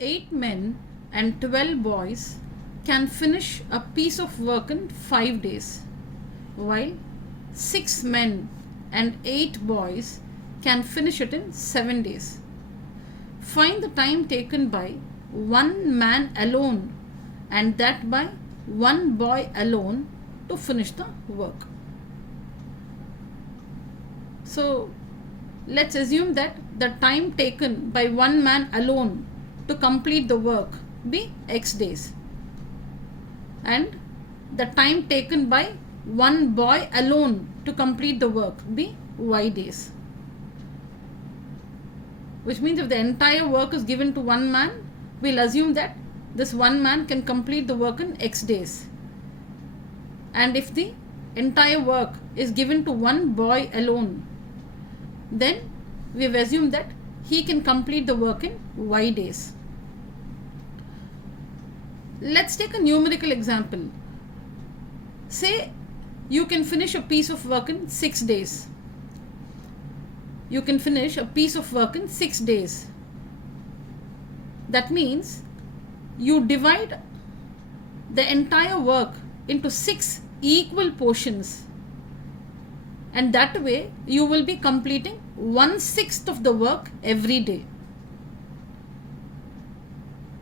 8 men and 12 boys can finish a piece of work in 5 days, while 6 men and 8 boys can finish it in 7 days. Find the time taken by one man alone and that by one boy alone to finish the work. So let's assume that the time taken by one man alone to complete the work be X days and the time taken by one boy alone to complete the work be Y days. Which means if the entire work is given to one man, we'll assume that this one man can complete the work in X days. And if the entire work is given to one boy alone, then we've assumed that he can complete the work in Y days. Let's take a numerical example. Say you can finish a piece of work in 6 days. You can finish a piece of work in 6 days. That means you divide the entire work into 6 equal portions, and that way you will be completing 1/6 of the work every day.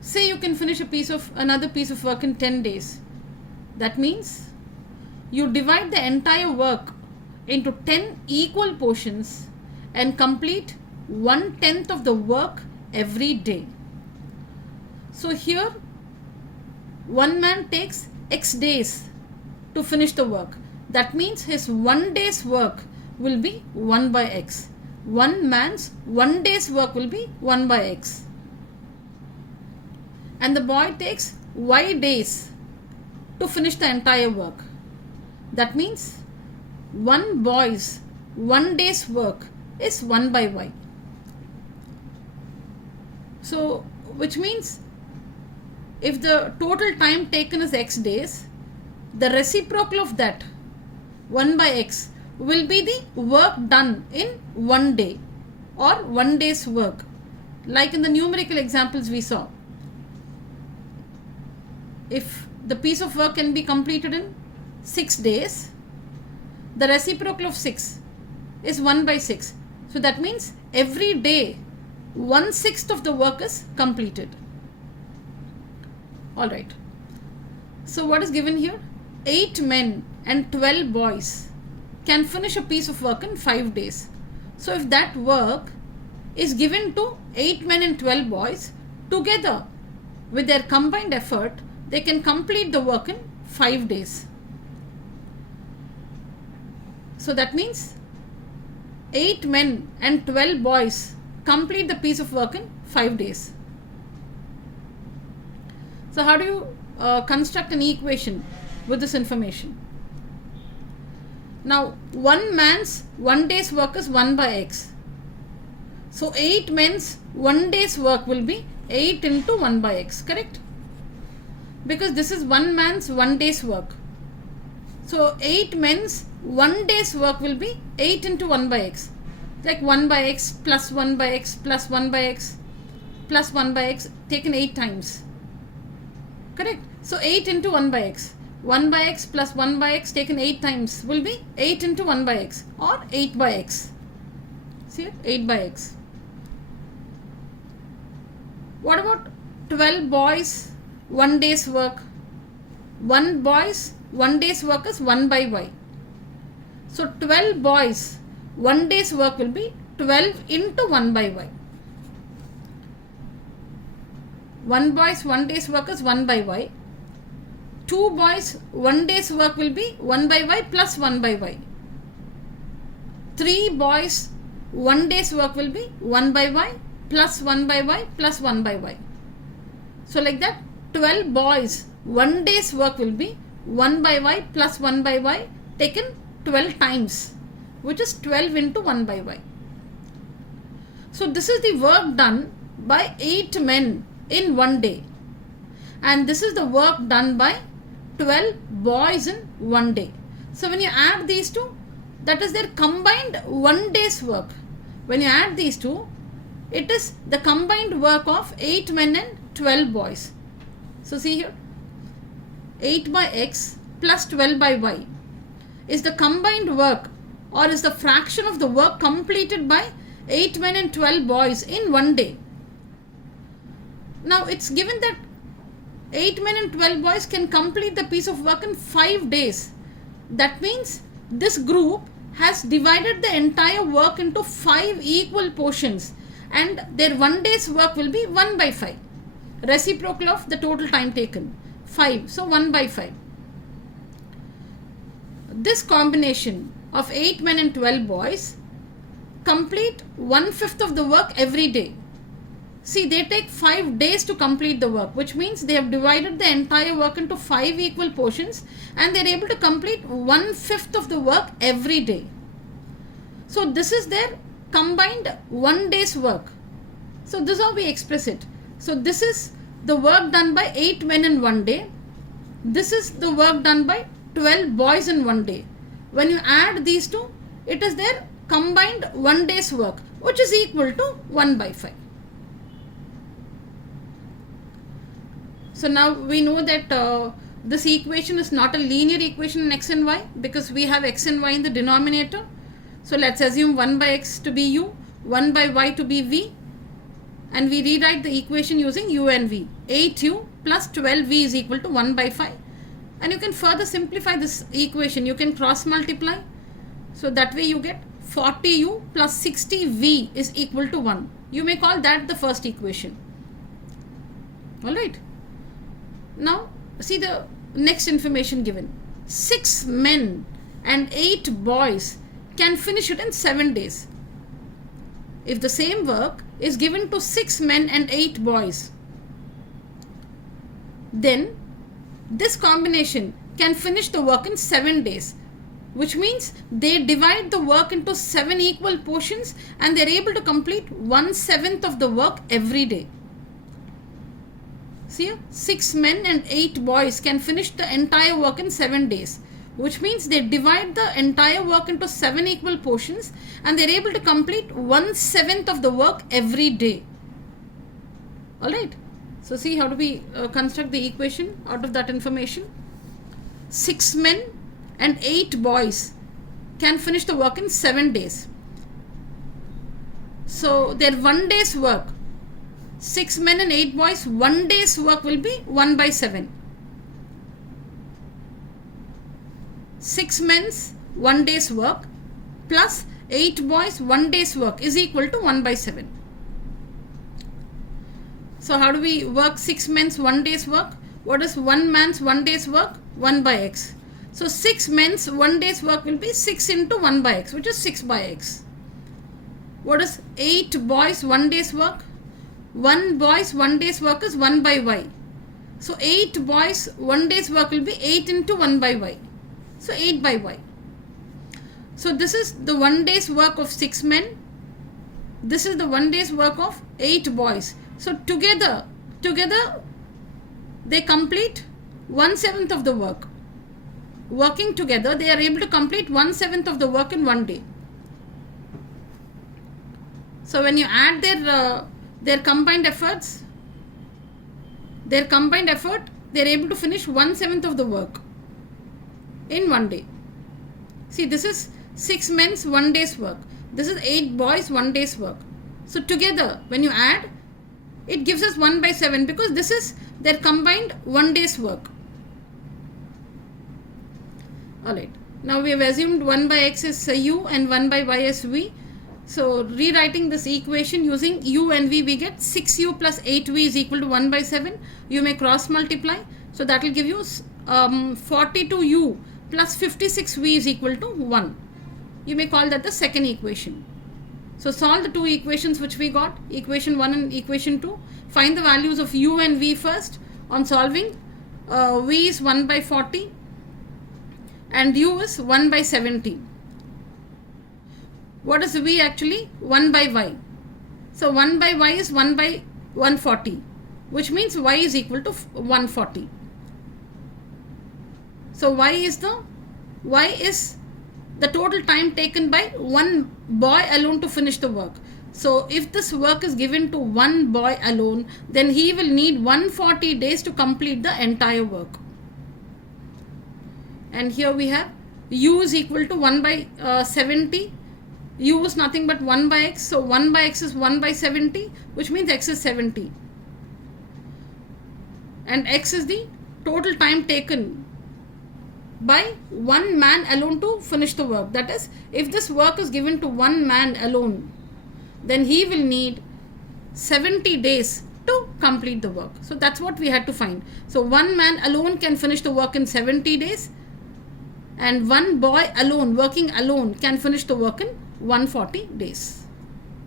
Say you can finish another piece of work in 10 days. That means you divide the entire work into 10 equal portions and complete 1/10 of the work every day. So here one man takes X days to finish the work. That means his 1 day's work will be 1 by X. One man's 1 day's work will be 1 by X. And the boy takes Y days to finish the entire work. That means one boy's 1 day's work is 1 by Y. So, which means if the total time taken is X days, the reciprocal of that 1 by X will be the work done in 1 day or 1 day's work, like in the numerical examples we saw. If the piece of work can be completed in 6 days, the reciprocal of 6 is 1 by 6. So that means every day 1/6 of the work is completed. Alright. So what is given here? 8 men and 12 boys can finish a piece of work in 5 days. So if that work is given to 8 men and 12 boys, together with their combined effort, they can complete the work in 5 days. So that means 8 men and 12 boys complete the piece of work in 5 days. So how do you construct an equation with this information? Now, one man's 1 day's work is 1 by X. So 8 men's 1 day's work will be 8 into 1 by X, correct? Because this is one man's 1 day's work. So 8 men's 1 day's work will be 8 into 1 by X. Like 1 by X plus 1 by X plus 1 by X plus 1 by X taken 8 times. Correct? So 8 into 1 by X. 1 by X plus 1 by X taken 8 times will be 8 into 1 by X or 8 by X. See it? 8 by X. What about 12 boys 1 day's work? 1 boy's 1 day's work is 1 by Y. So 12 boys 1 day's work will be 12 into 1 by Y. 1 boy's 1 day's work is 1 by Y. 2 boys 1 day's work will be 1 by Y plus 1 by Y. 3 boys 1 day's work will be 1 by Y plus 1 by Y plus 1 by Y. So like that 12 boys 1 day's work will be 1 by Y plus 1 by Y taken 12 times, which is 12 into 1 by Y. So this is the work done by 8 men in 1 day, and this is the work done by 12 boys in 1 day. So when you add these two, that is their combined 1 day's work. When you add these two, it is the combined work of 8 men and 12 boys. So see here, 8 by x plus 12 by y is the combined work, or is the fraction of the work completed by 8 men and 12 boys in one day. Now it's given that 8 men and 12 boys can complete the piece of work in 5 days. That means this group has divided the entire work into 5 equal portions, and their one day's work will be 1 by 5. Reciprocal of the total time taken, 5. So 1 by 5. This combination of 8 men and 12 boys complete 1/5 of the work every day. See, they take 5 days to complete the work, which means they have divided the entire work into 5 equal portions, and they are able to complete 1/5 of the work every day. So this is their combined one day's work. So this is how we express it. So this is the work done by 8 men in one day. This is the work done by 12 boys in one day. When you add these two, it is their combined one day's work, which is equal to 1 by 5. So now we know that this equation is not a linear equation in x and y, because we have x and y in the denominator. So let's assume 1 by x to be u, 1 by y to be v, and we rewrite the equation using u and v. 8u plus 12v is equal to 1 by 5. And you can further simplify this equation. You can cross multiply. So that way you get 40u plus 60v is equal to 1. You may call that the first equation. Alright. Now see the next information given. 6 men and 8 boys can finish it in 7 days. If the same work is given to 6 men and 8 boys, then this combination can finish the work in 7 days, which means they divide the work into 7 equal portions, and they are able to complete 1/7 of the work every day. See, 6 men and 8 boys can finish the entire work in 7 days, which means they divide the entire work into 7 equal portions, and they are able to complete 1/7 of the work every day. Alright. So see, how do we construct the equation out of that information? 6 men and 8 boys can finish the work in 7 days. So their one day's work, 6 men and 8 boys, one day's work will be 1 by 7. 6 men's one day's work plus 8 boys one day's work is equal to 1 by 7. So how do we work 6 men's one day's work? What is 1 man's one day's work? 1 by x. So 6 men's one day's work will be 6 into 1 by x, which is 6 by x. What is 8 boys one day's work? 1 boy's one day's work is 1 by y. So 8 boys one day's work will be 8 into 1 by y. So 8 by y. So this is the one day's work of 6 men. This is the one day's work of 8 boys. So together they complete 1/7 of the work. Working together, they are able to complete 1/7 of the work in one day. So when you add their combined efforts, they are able to finish 1/7 of the work in one day. See, this is 6 men's one day's work. This is 8 boys one day's work. So together, when you add, it gives us 1 by 7, because this is their combined one day's work. Alright. Now we have assumed 1 by x is u and 1 by y is v. So rewriting this equation using u and v, we get 6u plus 8v is equal to 1 by 7. You may cross multiply. So that will give you 42u plus 56v is equal to 1. You may call that the second equation. So solve the two equations which we got, equation 1 and equation 2. Find the values of u and v first. On solving, v is 1 by 40 and u is 1 by 70. What is v actually? 1 by y. So 1 by y is 1 by 140, which means y is equal to 140. So y is the total time taken by one boy alone to finish the work. So if this work is given to one boy alone, then he will need 140 days to complete the entire work. And here we have u is equal to 1 by 70. U is nothing but 1 by x. So 1 by x is 1 by 70, which means x is 70. And x is the total time taken by one man alone to finish the work. That is, if this work is given to one man alone, then he will need 70 days to complete the work. So that's what we had to find. So one man alone can finish the work in 70 days, and one boy alone, working alone, can finish the work in 140 days.